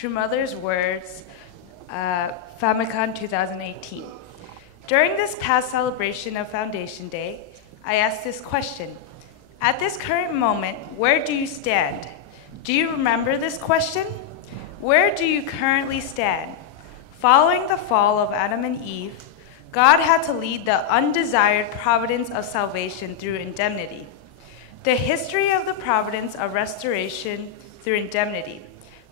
True Mother's Words, Famicon 2018. During this past celebration of Foundation Day, I asked this question. At this current moment, where do you stand? Do you remember this question? Where do you currently stand? Following the fall of Adam and Eve, God had to lead the undesired providence of salvation through indemnity. The history of the providence of restoration through indemnity.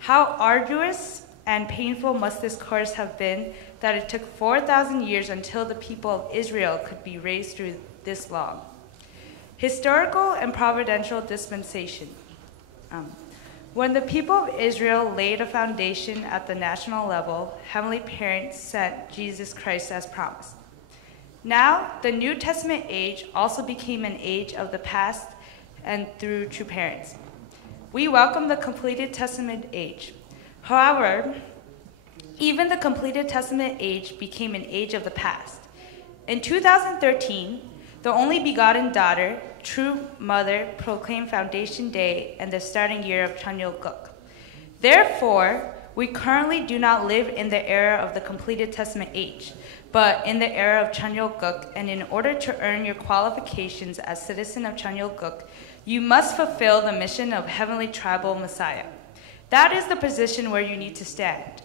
How arduous and painful must this course have been that it took 4,000 years until the people of Israel could be raised through this law. Historical and providential dispensation. When the people of Israel laid a foundation at the national level, Heavenly Parents sent Jesus Christ as promised. Now, the New Testament age also became an age of the past and through true parents. We welcome the completed Testament age. However, even the completed Testament age became an age of the past. In 2013, the only begotten daughter, True Mother, proclaimed Foundation Day and the starting year of Chanyeol Guk. Therefore, we currently do not live in the era of the completed Testament age, but in the era of Chanyeol Guk, and in order to earn your qualifications as citizen of Chanyeol Guk, you must fulfill the mission of Heavenly Tribal Messiah. That is the position where you need to stand.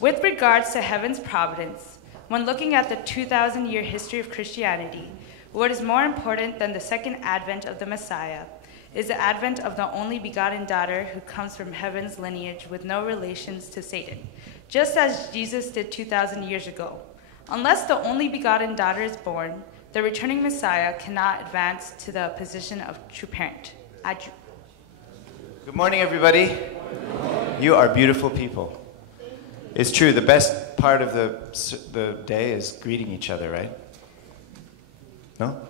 With regards to heaven's providence, when looking at the 2,000-year history of Christianity, what is more important than the second advent of the Messiah is the advent of the only begotten daughter who comes from heaven's lineage with no relations to Satan, just as Jesus did 2,000 years ago. Unless the only begotten daughter is born, the returning Messiah cannot advance to the position of true parent. Aju. Good morning, everybody. You are beautiful people. It's true, the best part of the day is greeting each other, right? No?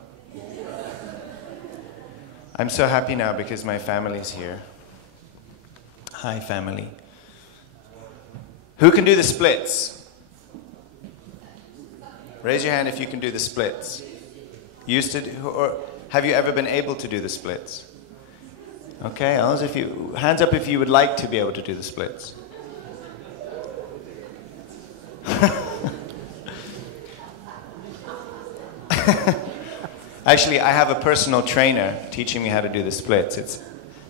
I'm so happy now because my family's here. Hi, family. Who can do the splits? Raise your hand if you can do the splits. Used to do, or have you ever been able to do the splits? Okay, hands up if you would like to be able to do the splits. Actually, I have a personal trainer teaching me how to do the splits. It's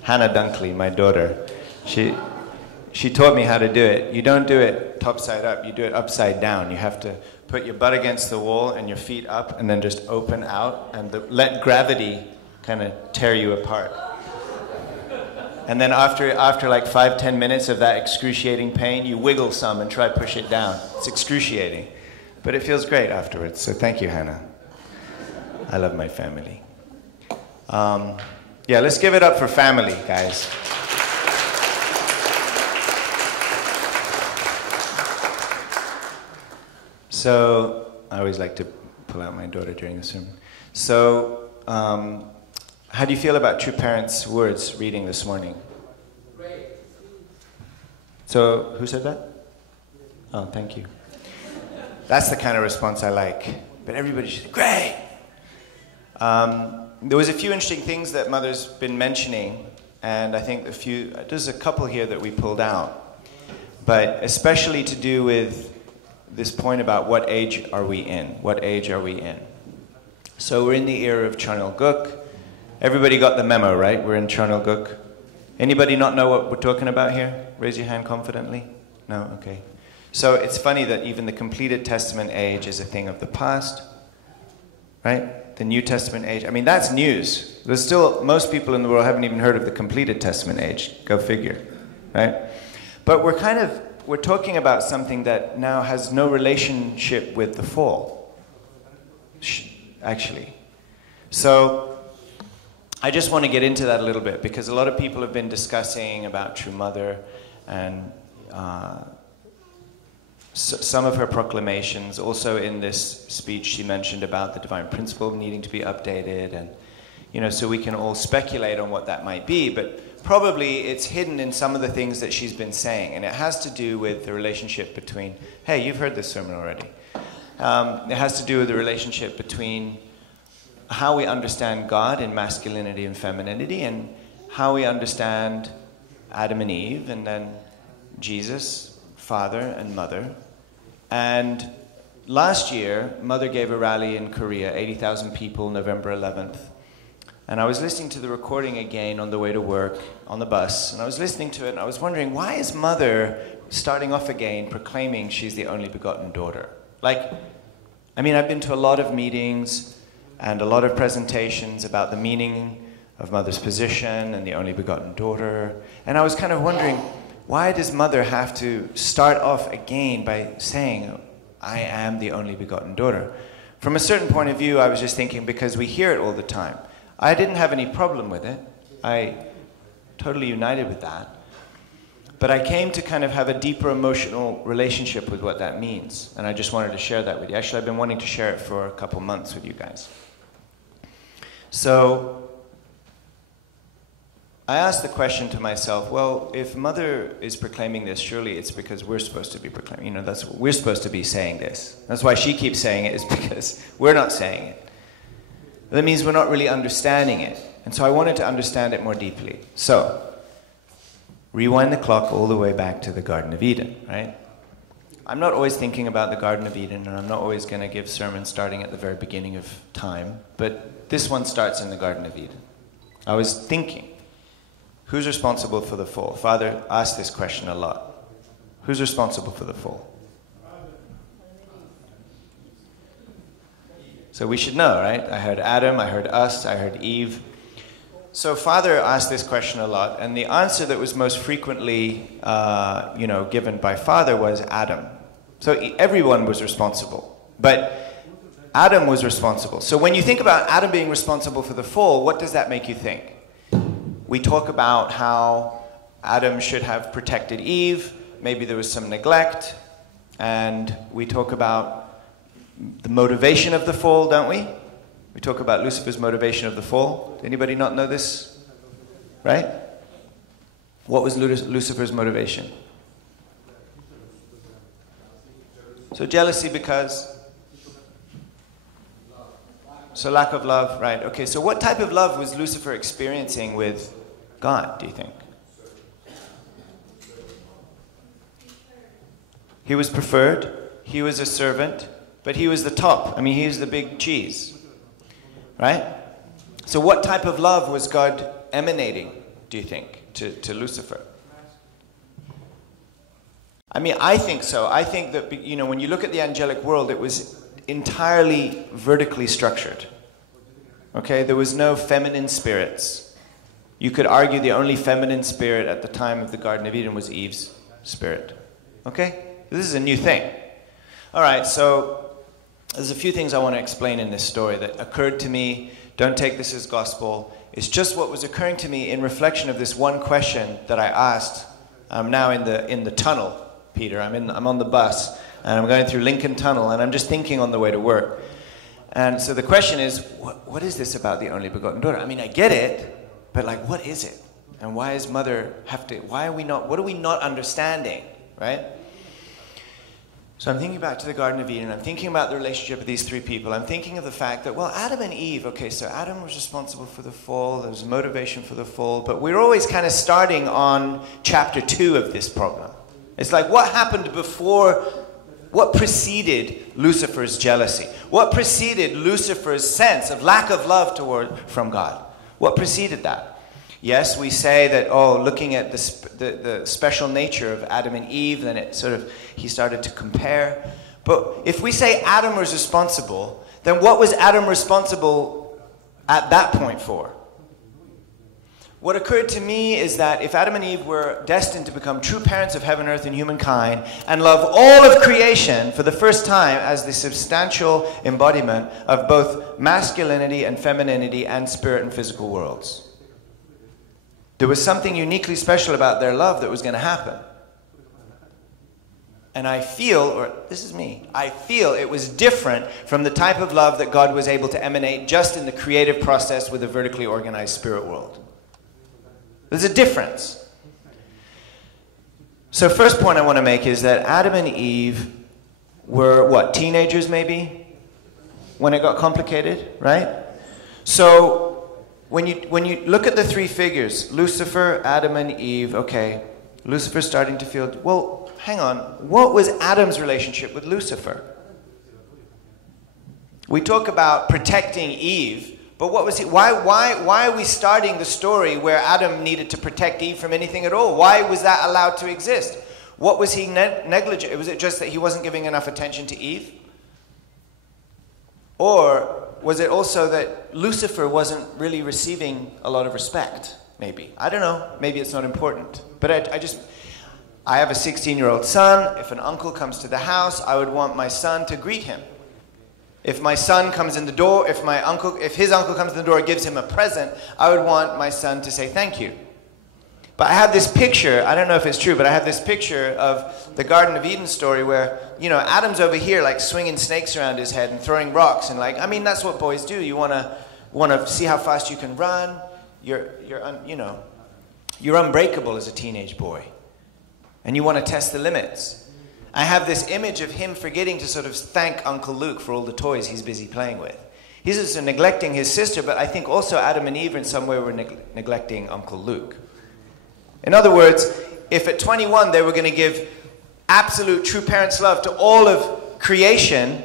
Hannah Dunkley, my daughter. She taught me how to do it. You don't do it top side up, you do it upside down. You have to put your butt against the wall and your feet up and then just open out and let gravity kind of tear you apart. And then after like 5-10 minutes of that excruciating pain, you wiggle some and try push it down. It's excruciating, but it feels great afterwards. So thank you, Hannah. I love my family. Yeah, let's give it up for family, guys. So I always like to pull out my daughter during the sermon. So how do you feel about True Parents' words reading this morning? Great. So who said that? Oh, thank you. That's the kind of response I like. But everybody should say, great. There was a few interesting things that Mother's been mentioning, and I think there's a couple here that we pulled out, but especially to do with this point about what age are we in? What age are we in? So we're in the era of Chanyeol Guk. Everybody got the memo, right? We're in Chanyeol Guk. Anybody not know what we're talking about here? Raise your hand confidently. No? Okay. So it's funny that even the completed Testament age is a thing of the past, right? The New Testament age. I mean, that's news. There's still, most people in the world haven't even heard of the completed Testament age. Go figure, right? But we're talking about something that now has no relationship with the fall, actually. So I just want to get into that a little bit because a lot of people have been discussing about True Mother and some of her proclamations. Also in this speech she mentioned about the divine principle needing to be updated, and so we can all speculate on what that might be, but probably it's hidden in some of the things that she's been saying, and it has to do with the relationship between, hey, you've heard this sermon already. It has to do with the relationship between how we understand God in masculinity and femininity, and how we understand Adam and Eve, and then Jesus, father, and mother. And last year, Mother gave a rally in Korea, 80,000 people, November 11th. And I was listening to the recording again on the way to work, on the bus, and I was listening to it, and I was wondering, why is Mother starting off again proclaiming she's the only begotten daughter? Like, I mean, I've been to a lot of meetings and a lot of presentations about the meaning of Mother's position and the only begotten daughter, and I was kind of wondering, why does Mother have to start off again by saying, I am the only begotten daughter? From a certain point of view, I was just thinking, because we hear it all the time. I didn't have any problem with it. I totally united with that. But I came to kind of have a deeper emotional relationship with what that means. And I just wanted to share that with you. Actually, I've been wanting to share it for a couple months with you guys. So I asked the question to myself, well, if Mother is proclaiming this, surely it's because we're supposed to be proclaiming. You know, that's what we're supposed to be saying this. That's why she keeps saying it, is because we're not saying it. That means we're not really understanding it. And so I wanted to understand it more deeply. So, rewind the clock all the way back to the Garden of Eden, right? I'm not always thinking about the Garden of Eden, and I'm not always going to give sermons starting at the very beginning of time, but this one starts in the Garden of Eden. I was thinking, who's responsible for the fall? Father asked this question a lot. Who's responsible for the fall? So we should know, right? I heard Adam, I heard us, I heard Eve. So Father asked this question a lot, and the answer that was most frequently given by Father was Adam. So everyone was responsible, but Adam was responsible. So when you think about Adam being responsible for the fall, what does that make you think? We talk about how Adam should have protected Eve, maybe there was some neglect, and we talk about the motivation of the fall, don't we? We talk about Lucifer's motivation of the fall. Does anybody not know this? Right? What was Lucifer's motivation? So jealousy because? So lack of love, right. Okay, so what type of love was Lucifer experiencing with God, do you think? He was preferred. He was a servant. But he was the top. I mean, he was the big cheese. Right? So what type of love was God emanating, do you think, to Lucifer? I mean, I think so. I think that, when you look at the angelic world, it was entirely vertically structured. Okay? There was no feminine spirits. You could argue the only feminine spirit at the time of the Garden of Eden was Eve's spirit. Okay? This is a new thing. All right, so there's a few things I want to explain in this story that occurred to me. Don't take this as gospel. It's just what was occurring to me in reflection of this one question that I asked. I'm now in the tunnel, Peter. I'm on the bus, and I'm going through Lincoln Tunnel, and I'm just thinking on the way to work. And so the question is, what is this about the only begotten daughter? I mean, I get it, but like, what is it? And why is Mother what are we not understanding, right? So I'm thinking back to the Garden of Eden. I'm thinking about the relationship of these three people. I'm thinking of the fact that, well, Adam and Eve, okay, so Adam was responsible for the fall. There was a motivation for the fall. But we're always kind of starting on chapter 2 of this problem. It's like, what happened before, what preceded Lucifer's jealousy? What preceded Lucifer's sense of lack of love from God? What preceded that? Yes, we say that, looking at the special nature of Adam and Eve, then he started to compare. But if we say Adam was responsible, then what was Adam responsible at that point for? What occurred to me is that if Adam and Eve were destined to become true parents of heaven, earth, and humankind, and love all of creation for the first time as the substantial embodiment of both masculinity and femininity and spirit and physical worlds, there was something uniquely special about their love that was going to happen. And I feel it was different from the type of love that God was able to emanate just in the creative process with a vertically organized spirit world. There's a difference. So first point I want to make is that Adam and Eve were, teenagers maybe? When it got complicated, right? So when you look at the three figures, Lucifer, Adam, and Eve, okay, Lucifer's starting to feel, well, hang on, what was Adam's relationship with Lucifer? We talk about protecting Eve, but what was he, why are we starting the story where Adam needed to protect Eve from anything at all? Why was that allowed to exist? What was he negligent? Was it just that he wasn't giving enough attention to Eve? Or was it also that Lucifer wasn't really receiving a lot of respect? Maybe. I don't know. Maybe it's not important. But I have a 16-year-old son. If an uncle comes to the house, I would want my son to greet him. If my son comes in the door, if his uncle comes in the door and gives him a present, I would want my son to say thank you. But I have this picture, I don't know if it's true, but I have this picture of the Garden of Eden story where, you know, Adam's over here like swinging snakes around his head and throwing rocks and like, I mean, that's what boys do. You want to see how fast you can run. You're unbreakable as a teenage boy. And you want to test the limits. I have this image of him forgetting to sort of thank Uncle Luke for all the toys he's busy playing with. He's just neglecting his sister, but I think also Adam and Eve in some way were neglecting Uncle Luke. In other words, if at 21 they were going to give absolute true parents' love to all of creation,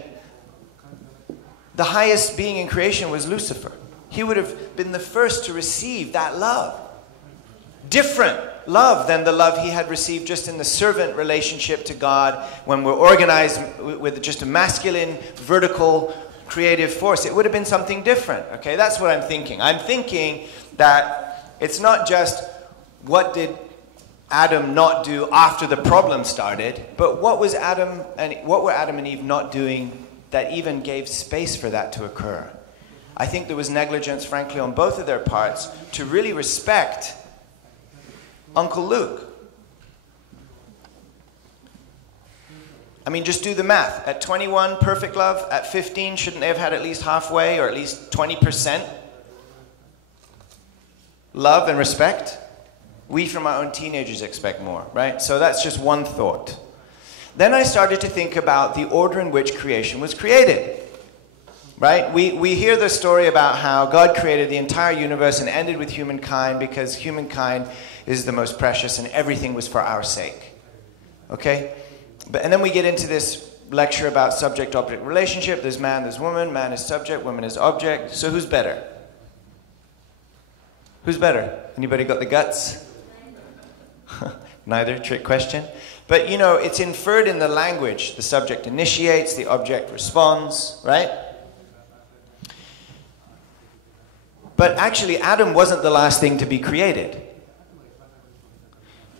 the highest being in creation was Lucifer. He would have been the first to receive that love. Different love than the love he had received just in the servant relationship to God when we're organized with just a masculine, vertical, creative force. It would have been something different. Okay, that's what I'm thinking. I'm thinking that it's not just what did Adam not do after the problem started, but what were Adam and Eve not doing that even gave space for that to occur? I think there was negligence, frankly, on both of their parts to really respect Uncle Luke. I mean, just do the math. At 21, perfect love. At 15, shouldn't they have had at least halfway or at least 20% love and respect? We from our own teenagers expect more, right? So that's just one thought. Then I started to think about the order in which creation was created, right? We hear the story about how God created the entire universe and ended with humankind because humankind is the most precious and everything was for our sake, okay? And then we get into this lecture about subject-object relationship. There's man, there's woman. Man is subject, woman is object. So who's better? Who's better? Anybody got the guts? Neither, trick question. But you know, it's inferred in the language. The subject initiates, the object responds, right? But actually, Adam wasn't the last thing to be created.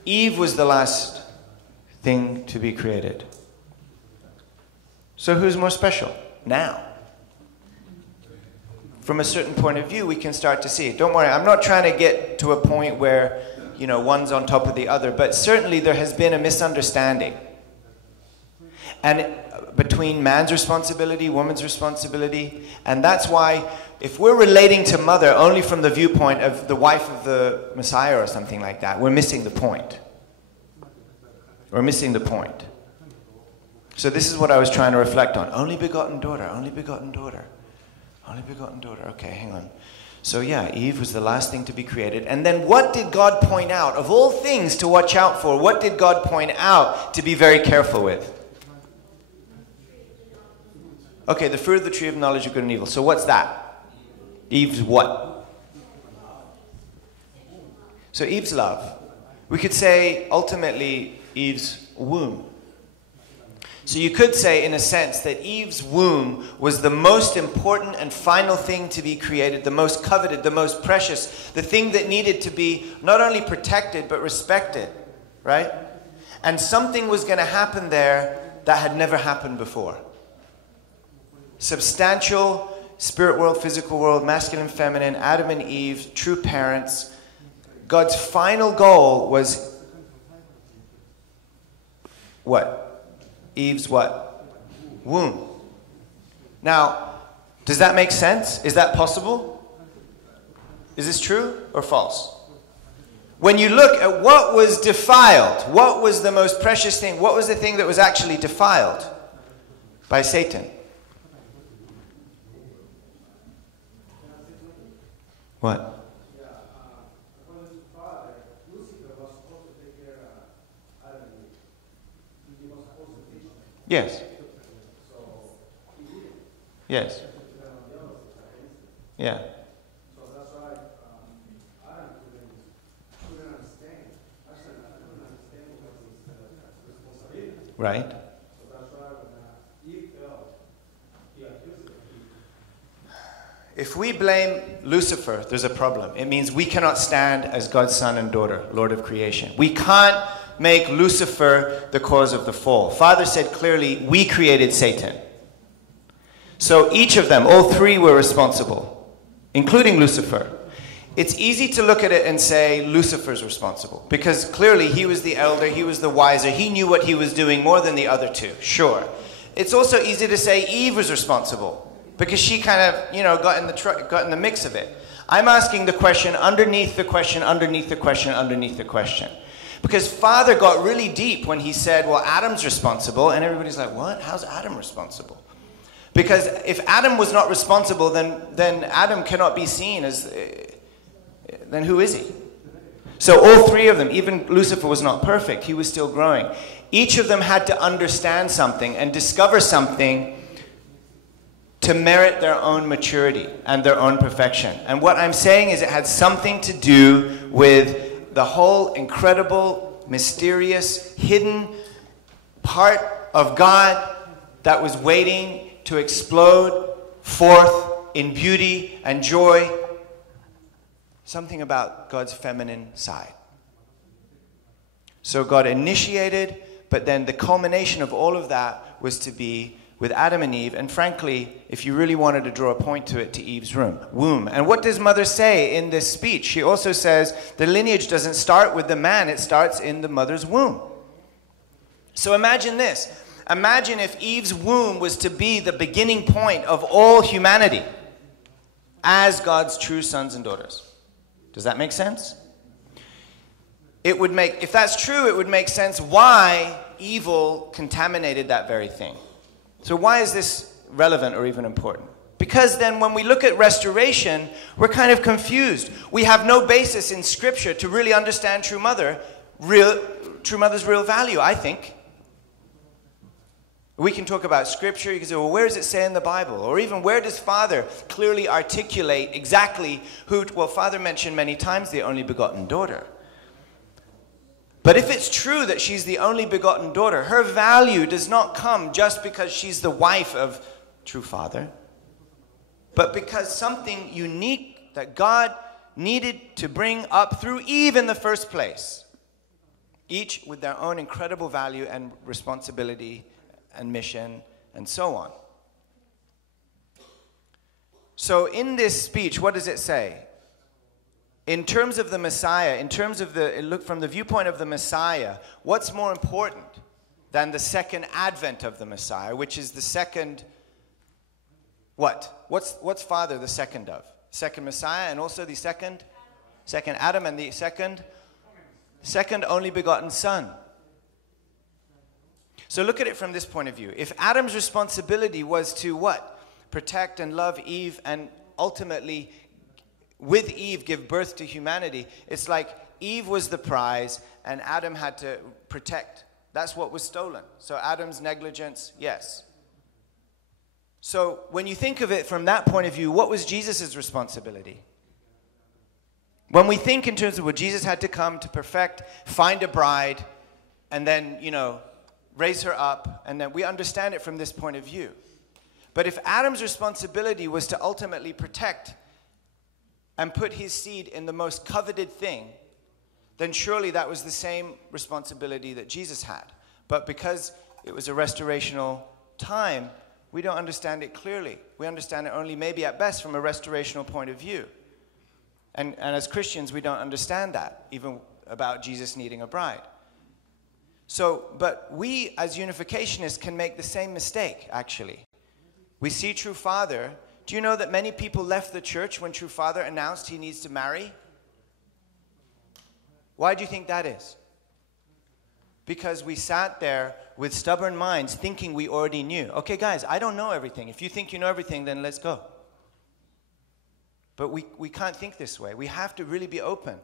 Eve was the last thing to be created. So who's more special? Now. From a certain point of view, we can start to see. Don't worry, I'm not trying to get to a point where, you know, one's on top of the other, but certainly there has been a misunderstanding. And between man's responsibility, woman's responsibility, and that's why if we're relating to mother only from the viewpoint of the wife of the Messiah or something like that, we're missing the point. We're missing the point. So this is what I was trying to reflect on. Only begotten daughter, only begotten daughter. Only begotten daughter. Okay, hang on. So yeah, Eve was the last thing to be created. And then what did God point out? Of all things to watch out for, what did God point out to be very careful with? Okay, the fruit of the tree of knowledge of good and evil. So what's that? Eve's what? So Eve's love. We could say, ultimately, Eve's womb. So you could say, in a sense, that Eve's womb was the most important and final thing to be created, the most coveted, the most precious, the thing that needed to be not only protected, but respected, right? And something was going to happen there that had never happened before. Substantial, spirit world, physical world, masculine, feminine, Adam and Eve, true parents. God's final goal was what? Eve's what? Womb. Now, does that make sense? Is that possible? Is this true or false? When you look at what was defiled, what was the most precious thing? What was the thing that was actually defiled by Satan? What? Yes. Yes. Yeah. Right. If we blame Lucifer, there's a problem. It means we cannot stand as God's son and daughter, Lord of creation. We can't make Lucifer the cause of the fall. Father said clearly, we created Satan. So each of them, all three were responsible, including Lucifer. It's easy to look at it and say Lucifer's responsible, because clearly he was the elder, he was the wiser, he knew what he was doing more than the other two, sure. It's also easy to say Eve was responsible, because she kind of, got in the mix of it. I'm asking the question underneath the question, underneath the question, underneath the question. Because Father got really deep when he said, well, Adam's responsible, and everybody's like, what? How's Adam responsible? Because if Adam was not responsible, then Adam cannot be seen as... then who is he? So all three of them, even Lucifer was not perfect. He was still growing. Each of them had to understand something and discover something to merit their own maturity and their own perfection. And what I'm saying is it had something to do with the whole incredible, mysterious, hidden part of God that was waiting to explode forth in beauty and joy. Something about God's feminine side. So God initiated, but then the culmination of all of that was to be with Adam and Eve, and frankly, if you really wanted to draw a point to it, to Eve's womb. And what does Mother say in this speech? She also says the lineage doesn't start with the man, it starts in the mother's womb. So imagine this. Imagine if Eve's womb was to be the beginning point of all humanity as God's true sons and daughters. Does that make sense? It would make, if that's true, it would make sense why evil contaminated that very thing. So why is this relevant or even important? Because then when we look at restoration, we're kind of confused. We have no basis in Scripture to really understand true mother's real value, I think. We can talk about Scripture. You can say, well, where does it say in the Bible? Or even where does Father clearly articulate exactly who... Well, Father mentioned many times the only begotten daughter. But if it's true that she's the only begotten daughter, her value does not come just because she's the wife of true Father, but because something unique that God needed to bring up through Eve in the first place. Each with their own incredible value and responsibility and mission, and so on. So in this speech, what does it say? In terms of the Messiah, in terms of look from the viewpoint of the Messiah, what's more important than the second advent of the Messiah, which is the second, what? What's Father the second of? Second Messiah, and also the second Adam, and the second only begotten Son. So look at it from this point of view. If Adam's responsibility was to what? Protect and love Eve and ultimately, with Eve, give birth to humanity. It's like Eve was the prize and Adam had to protect. That's what was stolen. So Adam's negligence, yes. So when you think of it from that point of view, what was Jesus' responsibility? When we think in terms of what Jesus had to come to perfect, find a bride, and then, raise her up, and then we understand it from this point of view. But if Adam's responsibility was to ultimately protect and put his seed in the most coveted thing, then surely that was the same responsibility that Jesus had. But because it was a restorational time, we don't understand it clearly. We understand it only maybe at best from a restorational point of view. And as Christians, we don't understand that, even about Jesus needing a bride. So, but we as unificationists can make the same mistake, actually. We see True Father. Do you know that many people left the church when True Father announced he needs to marry? Why do you think that is? Because we sat there with stubborn minds thinking we already knew. Okay, guys, I don't know everything. If you think you know everything, then let's go. But we can't think this way. We have to really be open.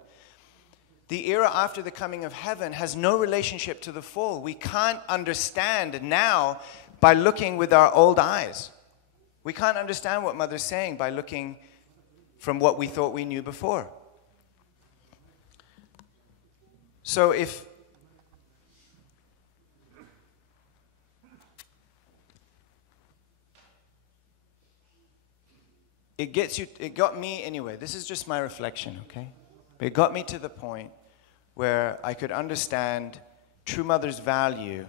The era after the coming of heaven has no relationship to the fall. We can't understand now by looking with our old eyes. We can't understand what Mother's saying by looking from what we thought we knew before. So if it got me anyway, this is just my reflection, okay? But it got me to the point where I could understand true mother's value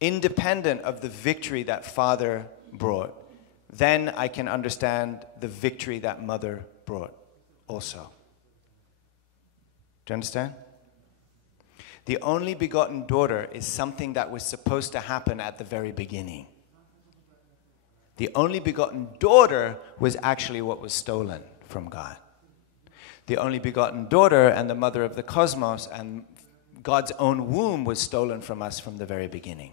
independent of the victory that father brought. Then I can understand the victory that mother brought also. Do you understand? The only begotten daughter is something that was supposed to happen at the very beginning. The only begotten daughter was actually what was stolen from God. The only begotten daughter and the mother of the cosmos and God's own womb was stolen from us from the very beginning.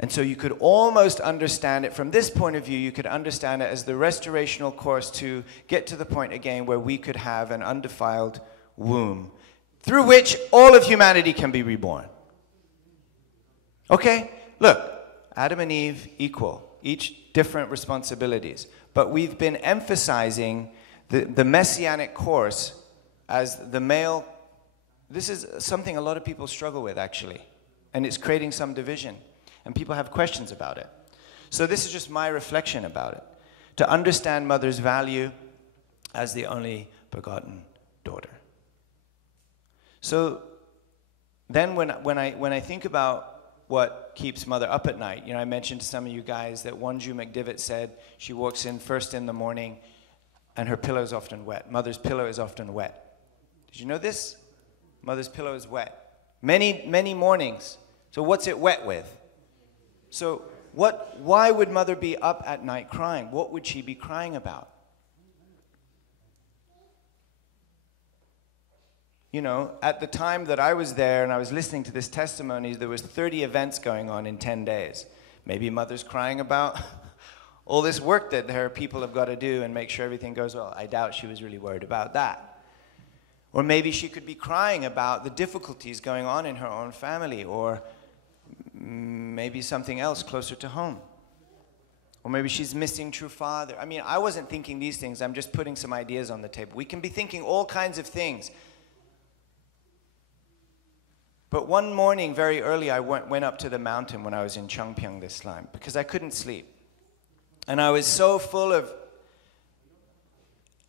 And so you could almost understand it from this point of view. You could understand it as the restorational course to get to the point again where we could have an undefiled womb through which all of humanity can be reborn. Okay? Look, Adam and Eve equal, each different responsibilities. But we've been emphasizing the messianic course as the male. This is something a lot of people struggle with, actually. And it's creating some division. And people have questions about it. So this is just my reflection about it. To understand mother's value as the only begotten daughter. So then when I think about what keeps mother up at night, I mentioned to some of you guys that Wanju McDivitt said she walks in first in the morning and her pillow is often wet. Mother's pillow is often wet. Did you know this? Mother's pillow is wet. Many, many mornings. So what's it wet with? So why would mother be up at night crying? What would she be crying about? At the time that I was there and I was listening to this testimony, there was 30 events going on in 10 days. Maybe mother's crying about all this work that her people have got to do and make sure everything goes well. I doubt she was really worried about that. Or maybe she could be crying about the difficulties going on in her own family, or maybe something else closer to home. Or maybe she's missing true father. I mean, I wasn't thinking these things. I'm just putting some ideas on the table. We can be thinking all kinds of things. But one morning, very early, I went up to the mountain when I was in Changpyeong this time, because I couldn't sleep. And I was so full of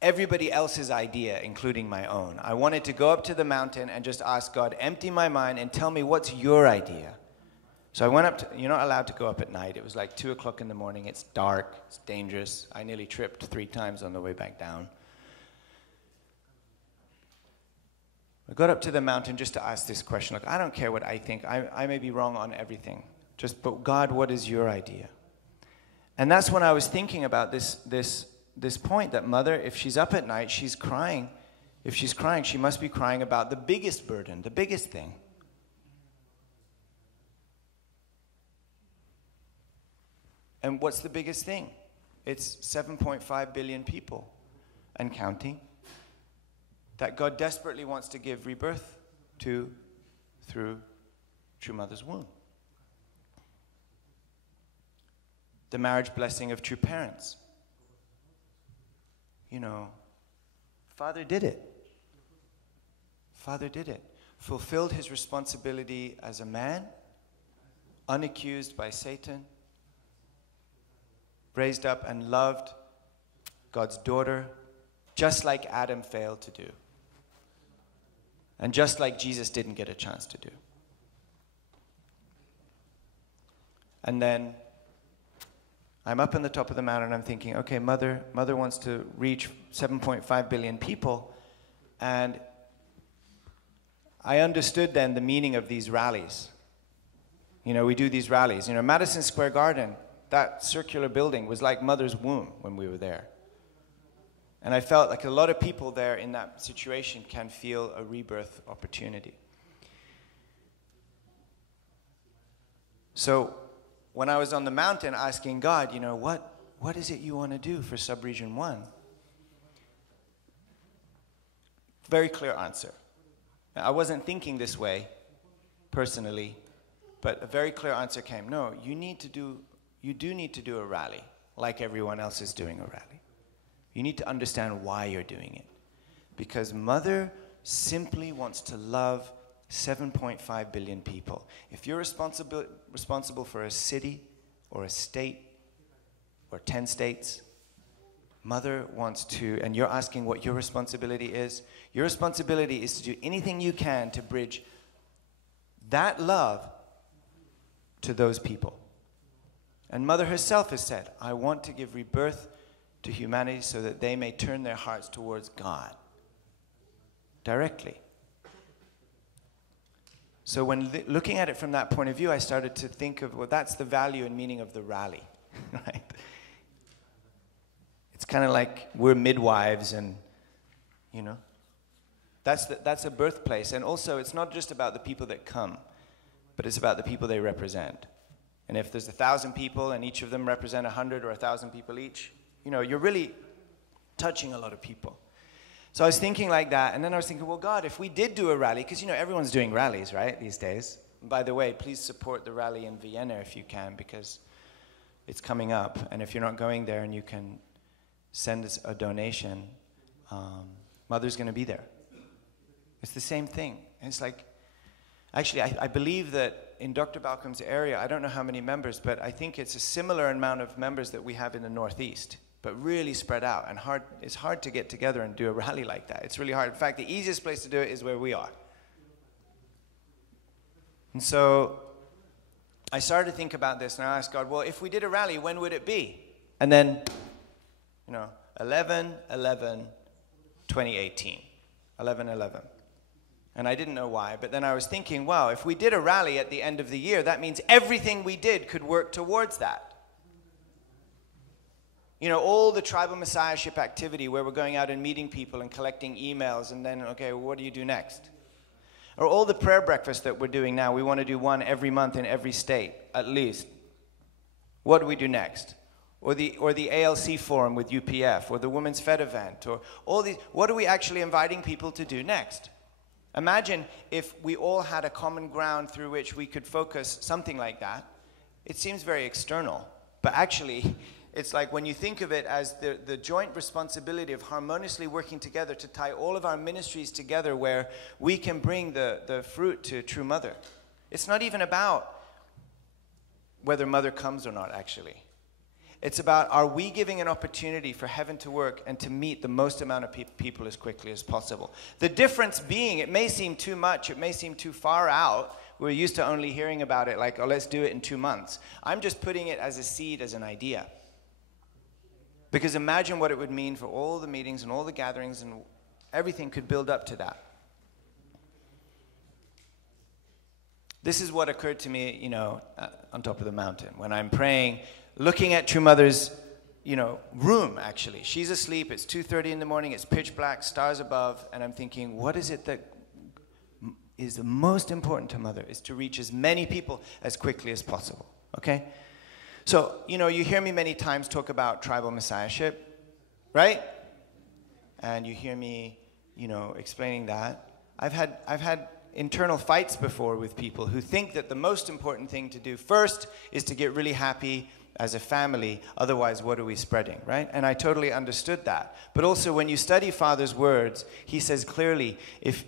everybody else's idea, including my own. I wanted to go up to the mountain and just ask God, empty my mind and tell me what's your idea. So I went up to, you're not allowed to go up at night. It was like 2 o'clock in the morning. It's dark. It's dangerous. I nearly tripped 3 times on the way back down. I got up to the mountain just to ask this question. Look, I don't care what I think. I may be wrong on everything. But God, what is your idea? And that's when I was thinking about this point that mother, if she's up at night, she's crying. If she's crying, she must be crying about the biggest burden, the biggest thing. And what's the biggest thing? It's 7.5 billion people and counting that God desperately wants to give rebirth to through true mother's womb. The marriage blessing of true parents. Father did it. Father did it. Fulfilled his responsibility as a man, unaccused by Satan, raised up and loved God's daughter, just like Adam failed to do. And just like Jesus didn't get a chance to do. And then I'm up on the top of the mountain and I'm thinking, okay, mother wants to reach 7.5 billion people. And I understood then the meaning of these rallies. We do these rallies. Madison Square Garden, that circular building was like mother's womb when we were there. And I felt like a lot of people there in that situation can feel a rebirth opportunity. So when I was on the mountain asking God, what is it you want to do for Subregion 1? Very clear answer. Now, I wasn't thinking this way personally, but a very clear answer came. No, you do need to do a rally like everyone else is doing a rally. You need to understand why you're doing it. Because Mother simply wants to love 7.5 billion people. If you're responsible for a city or a state or 10 states, Mother wants to, and you're asking what your responsibility is. Your responsibility is to do anything you can to bridge that love to those people. And Mother herself has said, I want to give rebirth to humanity so that they may turn their hearts towards God directly. So when looking at it from that point of view, I started to think of, well, that's the value and meaning of the rally, right? It's kind of like we're midwives and, you know, that's a birthplace. And also, it's not just about the people that come, but it's about the people they represent. And if there's 1,000 people and each of them represent 100 or 1,000 people each, you know, you're really touching a lot of people. So I was thinking like that, and then I was thinking, well, God, if we did do a rally, because, you know, everyone's doing rallies, right, these days. And by the way, please support the rally in Vienna if you can, because it's coming up. And if you're not going there and you can send us a donation, Mother's going to be there. It's the same thing. And it's like, actually, I believe that in Dr. Balcom's area, I don't know how many members, but I think it's a similar amount of members that we have in the Northeast, but really spread out. And it's hard to get together and do a rally like that. It's really hard. In fact, the easiest place to do it is where we are. And so I started to think about this, and I asked God, well, if we did a rally, when would it be? And then, you know, 11/11/2018. 11/11. And I didn't know why, but then I was thinking, wow, if we did a rally at the end of the year, that means everything we did could work towards that. You know, all the tribal messiahship activity where we're going out and meeting people and collecting emails, and then, okay, well, what do you do next? Or all the prayer breakfasts that we're doing now, we want to do one every month in every state, at least. What do we do next? Or the ALC forum with UPF, or the Women's Fed event, or all these, what are we actually inviting people to do next? Imagine if we all had a common ground through which we could focus something like that. It seems very external, but actually, it's like when you think of it as the joint responsibility of harmoniously working together to tie all of our ministries together where we can bring the fruit to true Mother. It's not even about whether Mother comes or not, actually. It's about, are we giving an opportunity for heaven to work and to meet the most amount of people as quickly as possible? The difference being, it may seem too much, it may seem too far out. We're used to only hearing about it like, oh, let's do it in 2 months. I'm just putting it as a seed, as an idea. Because imagine what it would mean for all the meetings and all the gatherings, and everything could build up to that. This is what occurred to me, you know, on top of the mountain. When I'm praying, looking at True Mother's, you know, room, actually. She's asleep, it's 2:30 in the morning, it's pitch black, stars above, and I'm thinking, what is it that is the most important to Mother? Is to reach as many people as quickly as possible, okay? So, you know, you hear me many times talk about tribal messiahship, right? And you hear me, you know, explaining that. I've had internal fights before with people who think that the most important thing to do first is to get really happy as a family, otherwise what are we spreading, right? And I totally understood that. But also when you study Father's words, he says clearly,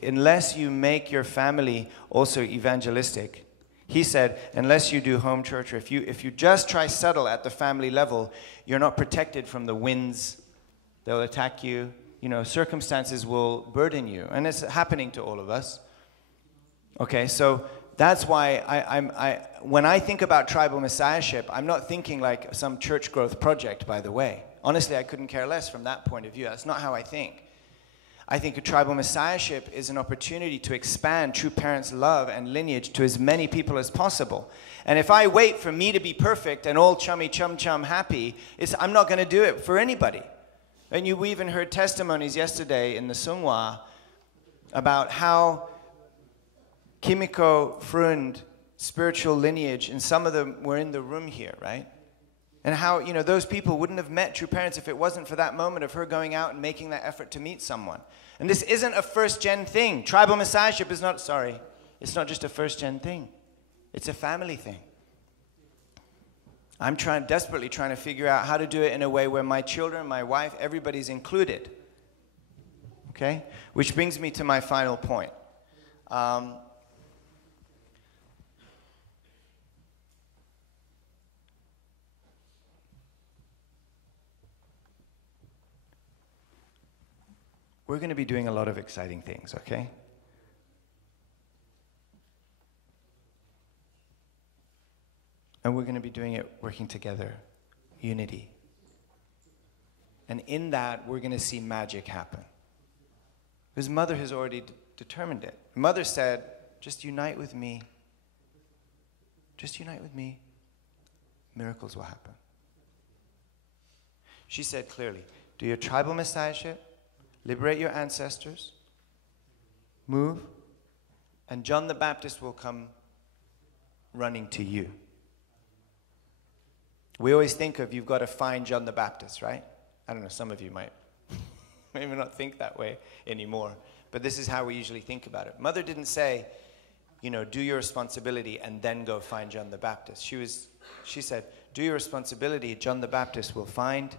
unless you make your family also evangelistic, he said, unless you do home church, or if you just try subtle at the family level, you're not protected from the winds. They'll attack you. You know, circumstances will burden you. And it's happening to all of us. Okay, so that's why when I think about tribal messiahship, I'm not thinking like some church growth project, by the way. Honestly, I couldn't care less from that point of view. That's not how I think. I think a tribal messiahship is an opportunity to expand true parents' love and lineage to as many people as possible. And if I wait for me to be perfect and all chummy chum happy, I'm not going to do it for anybody. And we even heard testimonies yesterday in the Sungwa about how Kimiko FFWPUNJ spiritual lineage, and some of them were in the room here, right? And how, those people wouldn't have met true parents if it wasn't for that moment of her going out and making that effort to meet someone. And this isn't a first-gen thing. Tribal messiahship is not, it's not just a first-gen thing. It's a family thing. I'm desperately trying to figure out how to do it in a way where my children, my wife, everybody's included. Okay? Which brings me to my final point. We're going to be doing a lot of exciting things, okay? And we're going to be doing it working together, unity. And in that, we're going to see magic happen. Because Mother has already determined it. Mother said, just unite with me. Just unite with me. Miracles will happen. She said clearly, do your tribal messiahship, liberate your ancestors, move, and John the Baptist will come running to you. We always think of you've got to find John the Baptist, right? I don't know, some of you might maybe not think that way anymore, but this is how we usually think about it. Mother didn't say, do your responsibility and then go find John the Baptist. She said, do your responsibility, John the Baptist will find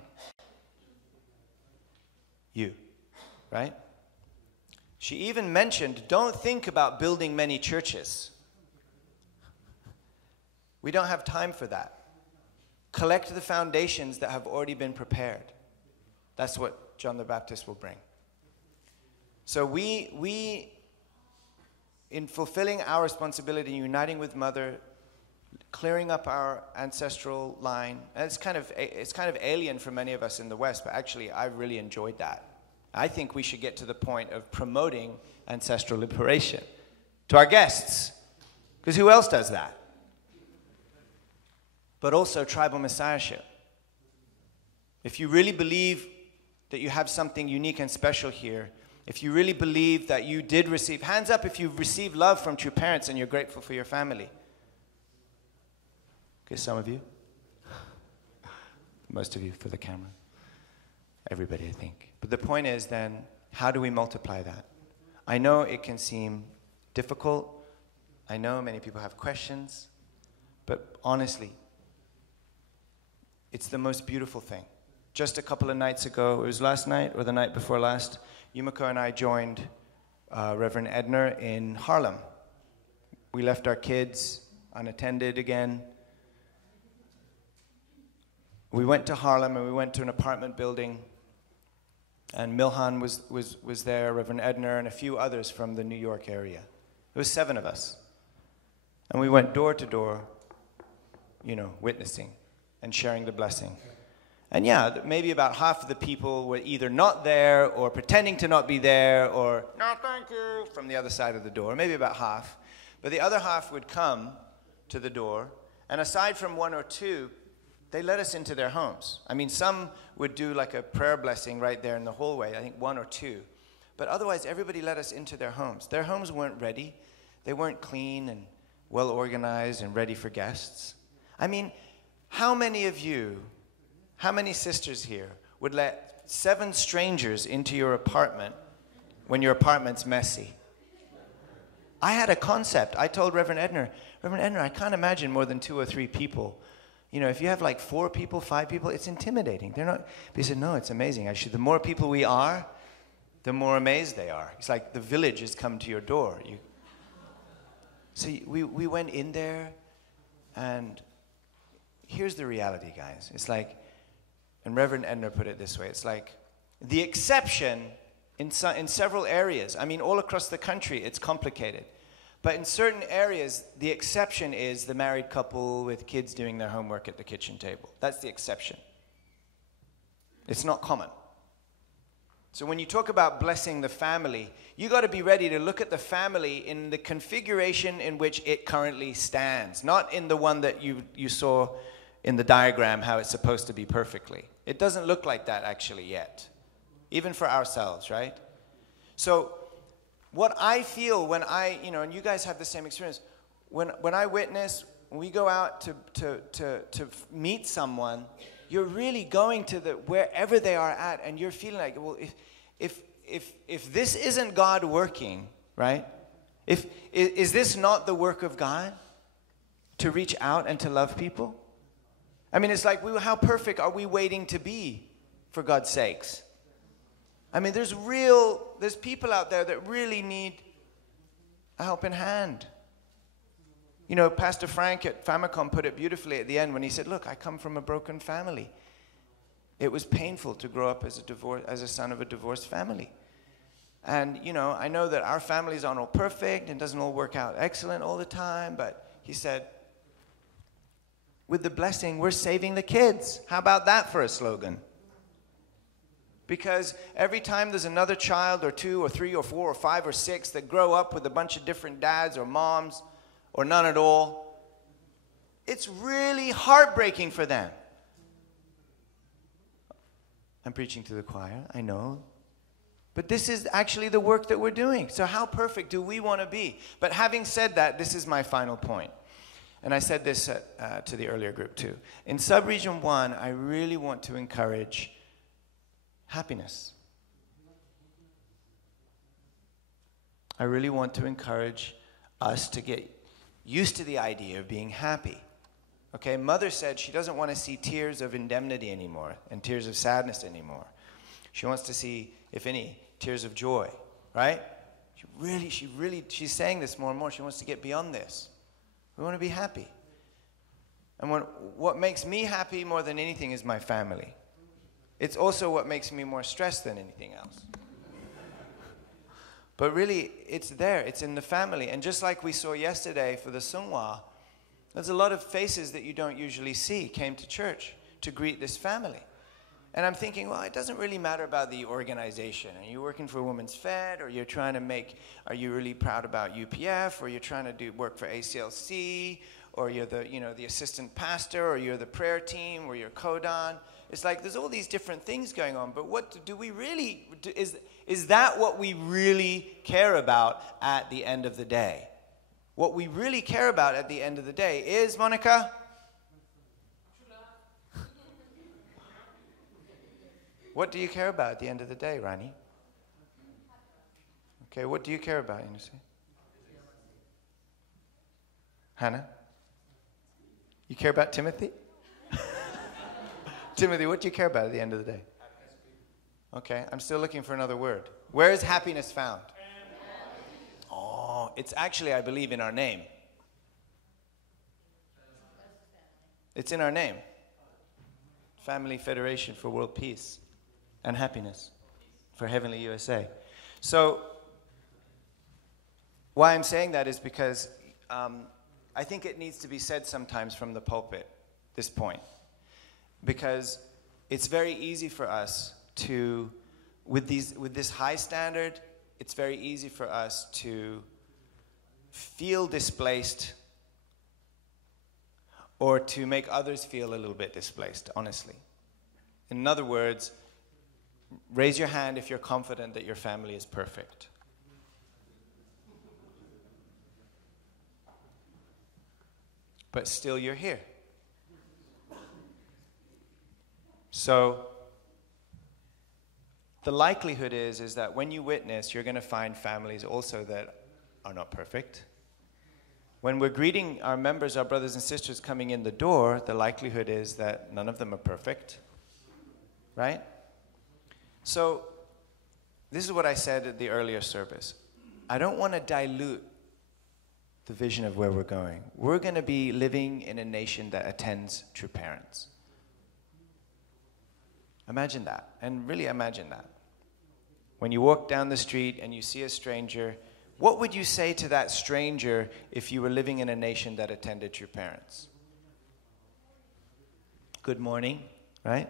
you, right? She even mentioned, don't think about building many churches. We don't have time for that. Collect the foundations that have already been prepared. That's what John the Baptist will bring. So we in fulfilling our responsibility, uniting with Mother, clearing up our ancestral line, and it's kind of alien for many of us in the West, but actually I really enjoyed that. I think we should get to the point of promoting ancestral liberation to our guests, because who else does that? But also tribal messiahship. If you really believe that you have something unique and special here, if you really believe that you did receive, hands up if you've received love from true parents and you're grateful for your family. Okay, some of you. Most of you for the camera. Everybody, I think. But the point is then, how do we multiply that? I know it can seem difficult. I know many people have questions. But honestly, it's the most beautiful thing. Just a couple of nights ago, it was last night or the night before last, Yumiko and I joined Reverend Edner in Harlem. We left our kids unattended again. We went to Harlem and we went to an apartment building, and Milhan was there, Reverend Edner, and a few others from the New York area. It was 7 of us. And we went door to door, witnessing and sharing the blessing. And yeah, maybe about half of the people were either not there or pretending to not be there or, no, thank you, from the other side of the door, maybe about half. But the other half would come to the door, and aside from 1 or 2, they let us into their homes. I mean, some would do like a prayer blessing right there in the hallway, I think 1 or 2. But otherwise, everybody let us into their homes. Their homes weren't ready. They weren't clean and well organized and ready for guests. I mean, how many of you, how many sisters here would let 7 strangers into your apartment when your apartment's messy? I had a concept. I told Reverend Edner, I can't imagine more than 2 or 3 people. If you have like 4 people, 5 people, it's intimidating. They're not. But he said, no, it's amazing. Actually, the more people we are, the more amazed they are. It's like the village has come to your door. So we went in there, and here's the reality, guys. It's like, and Reverend Edner put it this way, it's like the exception in several areas. I mean, all across the country, it's complicated. But in certain areas, the exception is the married couple with kids doing their homework at the kitchen table. That's the exception. It's not common. So when you talk about blessing the family, you got to be ready to look at the family in the configuration in which it currently stands, not in the one that you saw in the diagram, how it's supposed to be perfectly. It doesn't look like that actually yet, even for ourselves, right? So what I feel when and you guys have the same experience, when I witness, when we go out to meet someone, you're really going to wherever they are at, and you're feeling like, well, if this isn't God working, right? Is this not the work of God to reach out and to love people? I mean, it's like, how perfect are we waiting to be, for God's sakes? I mean, there's people out there that really need a helping hand. You know, Pastor Frank at Famicom put it beautifully at the end when he said, look, I come from a broken family. It was painful to grow up as a son of a divorced family. And, you know, I know that our families aren't all perfect and doesn't all work out excellent all the time, but he said, with the blessing, we're saving the kids. How about that for a slogan? Because every time there's another child or two or three or four or five or six that grow up with a bunch of different dads or moms or none at all, it's really heartbreaking for them. I'm preaching to the choir, I know. But this is actually the work that we're doing. So how perfect do we want to be? But having said that, this is my final point. And I said this to the earlier group too. In Subregion 1, I really want to encourage happiness. I really want to encourage us to get used to the idea of being happy. Okay, Mother said she doesn't want to see tears of indemnity anymore and tears of sadness anymore. She wants to see, if any, tears of joy, right? She's saying this more and more. She wants to get beyond this. We want to be happy. And what makes me happy more than anything is my family. It's also what makes me more stressed than anything else. But really, it's there. It's in the family. And just like we saw yesterday for the Sungwa, there's a lot of faces that you don't usually see came to church to greet this family. And I'm thinking, well, it doesn't really matter about the organization. Are you working for Women's Fed, or are you really proud about UPF, or you're trying to work for ACLC, or you're the assistant pastor, or you're the prayer team, or you're Kodan. It's like there's all these different things going on, but what do we really, is that what we really care about at the end of the day? What we really care about at the end of the day is, Monica? What do you care about at the end of the day, Rani? Okay, what do you care about, Hannah? You care about Timothy? Timothy, what do you care about at the end of the day? Okay, I'm still looking for another word. Where is happiness found? Oh, it's actually, I believe, in our name. It's in our name. Family Federation for World Peace and Happiness for Heavenly USA. So, why I'm saying that is because I think it needs to be said sometimes from the pulpit, this point. Because it's very easy for us to, with this high standard, it's very easy for us to feel displaced or to make others feel a little bit displaced, honestly. In other words, raise your hand if you're confident that your family is perfect. But still you're here. So the likelihood is that when you witness, you're going to find families also that are not perfect. When we're greeting our members, our brothers and sisters coming in the door, the likelihood is that none of them are perfect, right? So this is what I said at the earlier service. I don't want to dilute the vision of where we're going. We're going to be living in a nation that attends true parents. Imagine that, and really imagine that. When you walk down the street and you see a stranger, what would you say to that stranger if you were living in a nation that attended true parents? Good morning, right?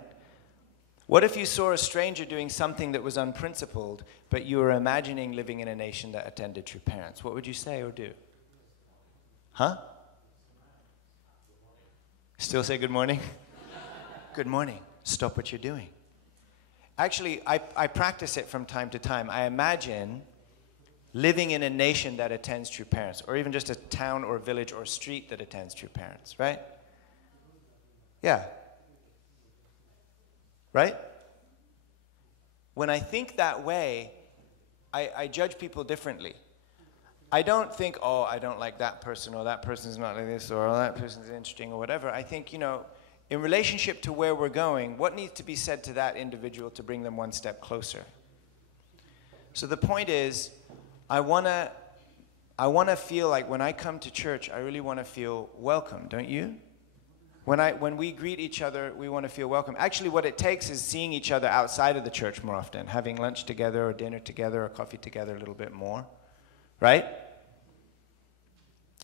What if you saw a stranger doing something that was unprincipled, but you were imagining living in a nation that attended true parents? What would you say or do? Huh? Still say good morning? Good morning. Stop what you're doing. Actually, I practice it from time to time. I imagine living in a nation that attends true parents, or even just a town or village or street that attends true parents, right? Yeah. Right? When I think that way, I judge people differently. I don't think, oh, I don't like that person, or that person's not like this, or oh, that person's interesting, or whatever. I think, in relationship to where we're going, what needs to be said to that individual to bring them one step closer? So the point is, I want to feel like when I come to church, I really want to feel welcome, don't you? When we greet each other, we want to feel welcome. Actually, what it takes is seeing each other outside of the church more often, having lunch together or dinner together or coffee together a little bit more, right?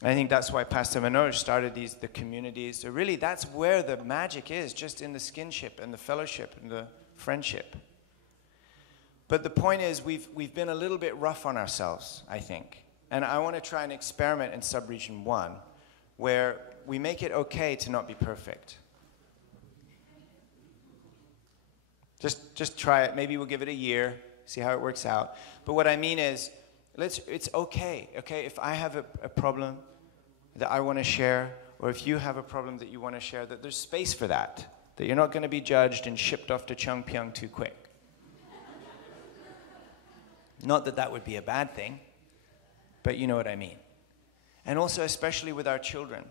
I think that's why Pastor Manoj started the communities. So really, that's where the magic is, just in the skinship and the fellowship and the friendship. But the point is, we've been a little bit rough on ourselves, I think. And I want to try an experiment in Subregion 1, where we make it okay to not be perfect. Just try it. Maybe we'll give it a year, see how it works out. But what I mean is, it's okay, if I have a problem that I want to share, or if you have a problem that you want to share, that there's space for that you're not going to be judged and shipped off to Chongpyeong too quick. Not that that would be a bad thing, but you know what I mean. And also, especially with our children,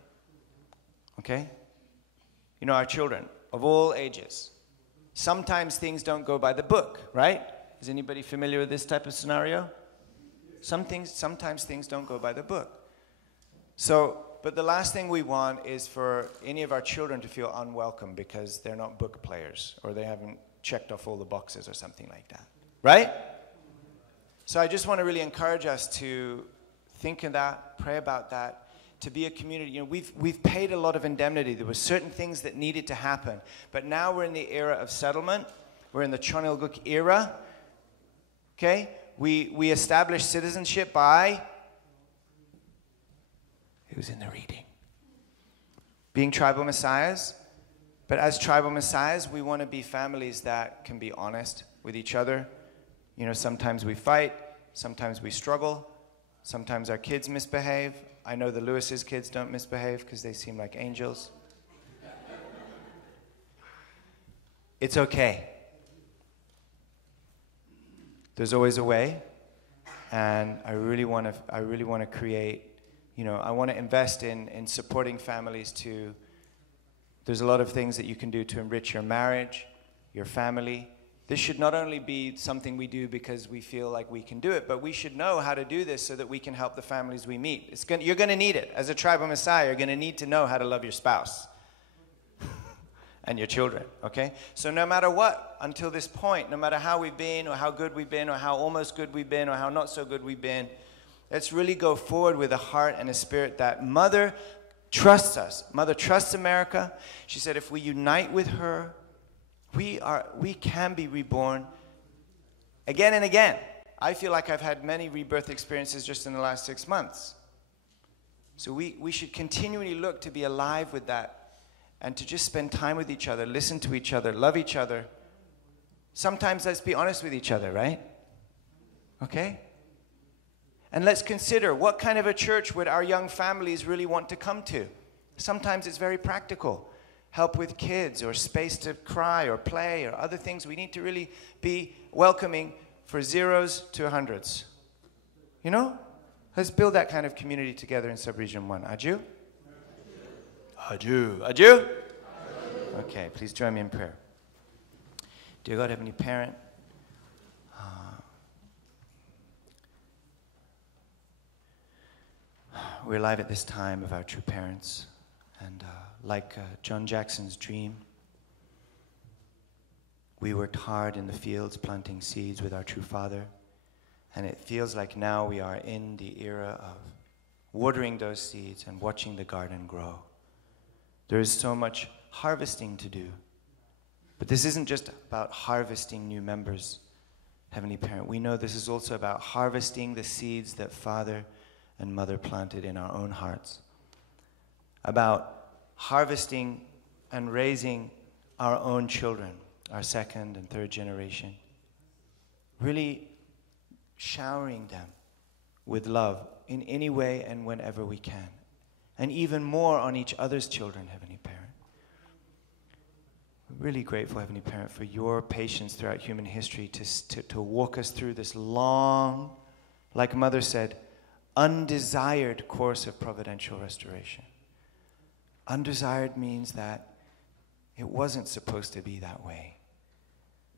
okay? Our children of all ages. Sometimes things don't go by the book, right? Is anybody familiar with this type of scenario? Sometimes things don't go by the book. So, but the last thing we want is for any of our children to feel unwelcome because they're not book players or they haven't checked off all the boxes or something like that, right? So I just want to really encourage us to think of that, pray about that, to be a community. We've paid a lot of indemnity. There were certain things that needed to happen, but now we're in the era of settlement. We're in the Chonilguk era. Okay, we established citizenship by, who's in the reading? Being tribal messiahs. But as tribal messiahs, we want to be families that can be honest with each other. Sometimes we fight, sometimes we struggle, sometimes our kids misbehave. I know the Lewis's kids don't misbehave because they seem like angels. It's okay. There's always a way, and I really want to create. I want to invest in supporting families too. There's a lot of things that you can do to enrich your marriage, your family. This should not only be something we do because we feel like we can do it, but we should know how to do this so that we can help the families we meet. You're going to need it. As a tribal messiah, you're going to need to know how to love your spouse and your children, okay? So no matter what, until this point, no matter how we've been or how good we've been or how almost good we've been or how not so good we've been, let's really go forward with a heart and a spirit that Mother trusts us. Mother trusts America. She said if we unite with her, we can be reborn again and again. I feel like I've had many rebirth experiences just in the last 6 months. So we should continually look to be alive with that and to just spend time with each other, listen to each other, love each other. Sometimes let's be honest with each other, right? Okay? And let's consider what kind of a church would our young families really want to come to. Sometimes it's very practical. Help with kids or space to cry or play or other things. We need to really be welcoming for zeros to hundreds. Let's build that kind of community together in Subregion 1. Aju? Aju. Aju? Okay, please join me in prayer. Dear God, Heavenly Parent, we're alive at this time of our true parents. And like John Jackson's dream, we worked hard in the fields planting seeds with our true Father. And it feels like now we are in the era of watering those seeds and watching the garden grow. There is so much harvesting to do. But this isn't just about harvesting new members, Heavenly Parent. We know this is also about harvesting the seeds that Father and Mother planted in our own hearts. About harvesting and raising our own children, our second and third generation. Really showering them with love in any way and whenever we can. And even more on each other's children, Heavenly Parent. We're really grateful, Heavenly Parent, for your patience throughout human history to walk us through this long, like Mother said, undesired course of providential restoration. Undesired means that it wasn't supposed to be that way.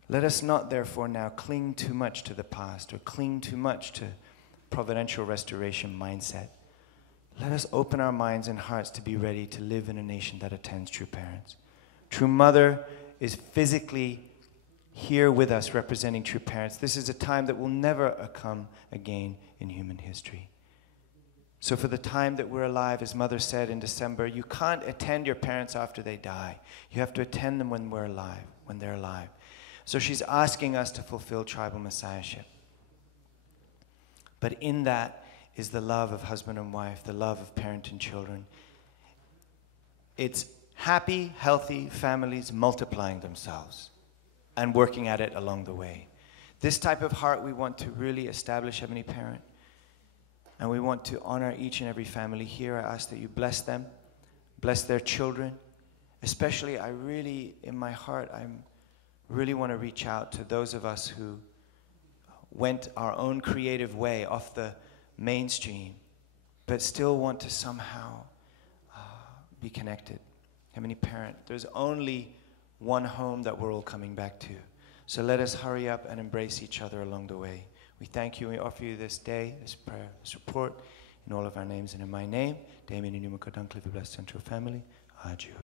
Let us not, therefore, now cling too much to the past or cling too much to providential restoration mindset. Let us open our minds and hearts to be ready to live in a nation that attends true parents. True Mother is physically here with us representing true parents. This is a time that will never come again in human history. So for the time that we're alive, as Mother said in December, you can't attend your parents after they die. You have to attend them when we're alive, when they're alive. So she's asking us to fulfill tribal messiahship. But in that is the love of husband and wife, the love of parent and children. It's happy, healthy families multiplying themselves and working at it along the way. This type of heart we want to really establish, Heavenly Parent. And we want to honor each and every family here. I ask that you bless them, bless their children. Especially, I really, in my heart, I really want to reach out to those of us who went our own creative way off the mainstream, but still want to somehow be connected. Heavenly Parent, there's only one home that we're all coming back to. So let us hurry up and embrace each other along the way. We thank you and we offer you this day, this prayer, this report, in all of our names and in my name. Damien and Yumako Dunkle, the blessed central family. Adieu.